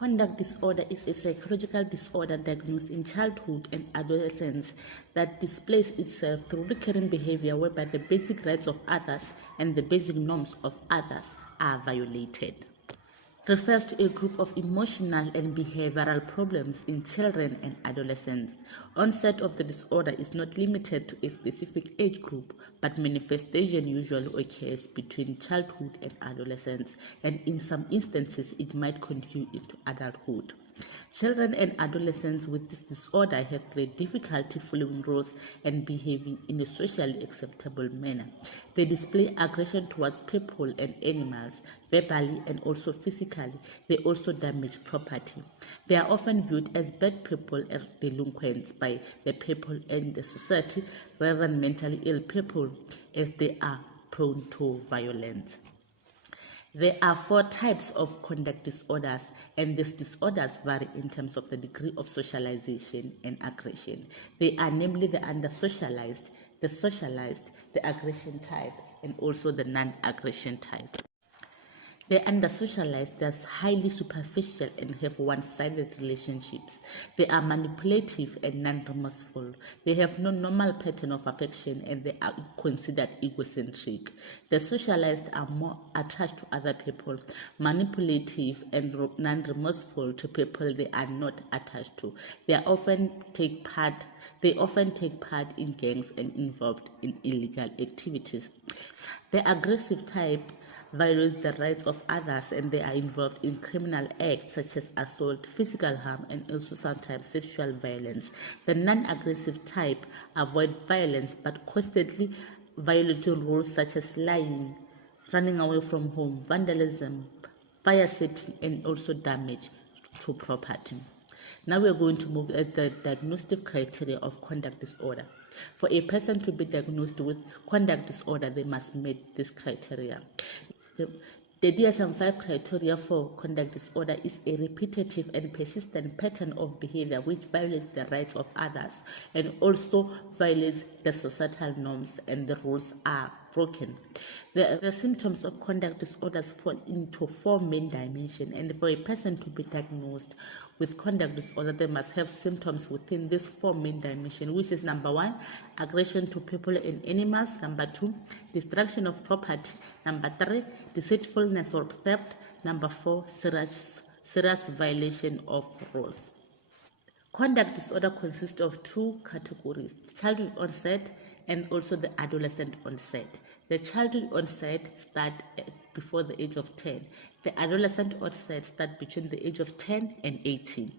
Conduct disorder is a psychological disorder diagnosed in childhood and adolescence that displays itself through recurring behavior whereby the basic rights of others and the basic norms of others are violated. Refers to a group of emotional and behavioral problems in children and adolescents. Onset of the disorder is not limited to a specific age group, but manifestation usually occurs between childhood and adolescence, and in some instances it might continue into adulthood. Children and adolescents with this disorder have great difficulty following rules and behaving in a socially acceptable manner. They display aggression towards people and animals, verbally and also physically. They also damage property. They are often viewed as bad people and delinquents by the people in the society rather than mentally ill people, as they are prone to violence. There are 4 types of conduct disorders, and these disorders vary in terms of the degree of socialization and aggression. They are namely the under-socialized, the socialized, the aggression type, and also the non-aggression type. They are under-socialized, they are highly superficial and have one-sided relationships. They are manipulative and non-remorseful. They have no normal pattern of affection and they are considered egocentric. The socialized are more attached to other people, manipulative and non-remorseful to people they are not attached to. They often take part in gangs and involved in illegal activities. The aggressive type violate the rights of others and they are involved in criminal acts such as assault, physical harm, and also sometimes sexual violence. The non-aggressive type avoid violence but constantly violating rules such as lying, running away from home, vandalism, fire setting, and also damage to property. Now we are going to move at the diagnostic criteria of conduct disorder. For a person to be diagnosed with conduct disorder, they must meet this criteria. The DSM-5 criteria for conduct disorder is a repetitive and persistent pattern of behavior which violates the rights of others and also violates the societal norms and the rules are broken. The symptoms of conduct disorders fall into 4 main dimensions, and for a person to be diagnosed with conduct disorder, they must have symptoms within these 4 main dimensions, which is number 1, aggression to people and animals, number 2, destruction of property, number 3, deceitfulness or theft, number 4, serious violation of rules. Conduct disorder consists of 2 categories, childhood onset and also the adolescent onset. The childhood onset starts before the age of 10. The adolescent onset starts between the age of 10 and 18.